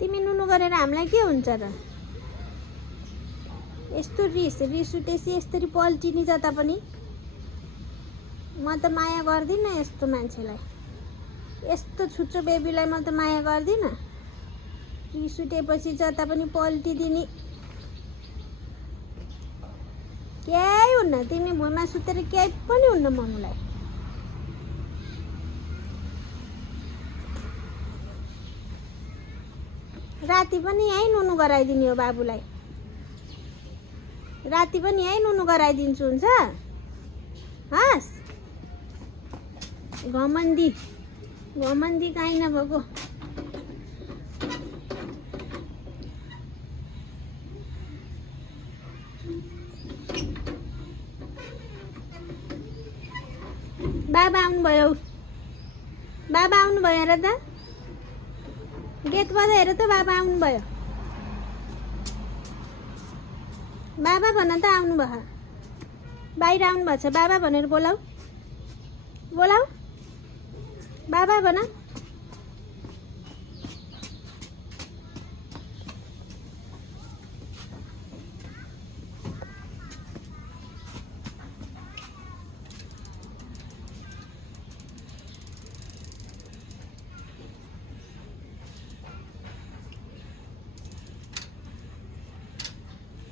तिमी नुनु गरेर हामीलाई के हुन्छ र? यस्तो रिस उठेपछि यसरी पल्टिने जता पनि। म त माया गर्दिनँ यस्तो मान्छेलाई, यस्तो छुच्चो बेबीलाई म त माया गर्दिनँ। रिस उठेपछि जता पनि पल्टिदिने। केही हुन्न, तिमी भुइँमा सुतेर केही पनि हुन्न मनुलाई। राति पनि यहीँ नुनु गराइदिने हो बाबुलाई, राति पनि यहीँ नुनु गराइदिन्छु, हुन्छ? हस्, घमण्डी काहीँ नभएको। बाबा आउनुभयो, बाबा आउनुभयो हेर त, गेटबाट हेर त, बाबा आउनुभयो। बाबा भन त, आउनुभयो। बाहिर आउनुभएको छ, बाबा भनेर बोलाऊ, बोलाऊ, बाबा भन।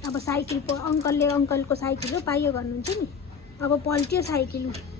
अब साइकल अङ्कलको साइकल हो, पाइयो गर्नुहुन्छ नि। अब पल्ट्यो साइकल।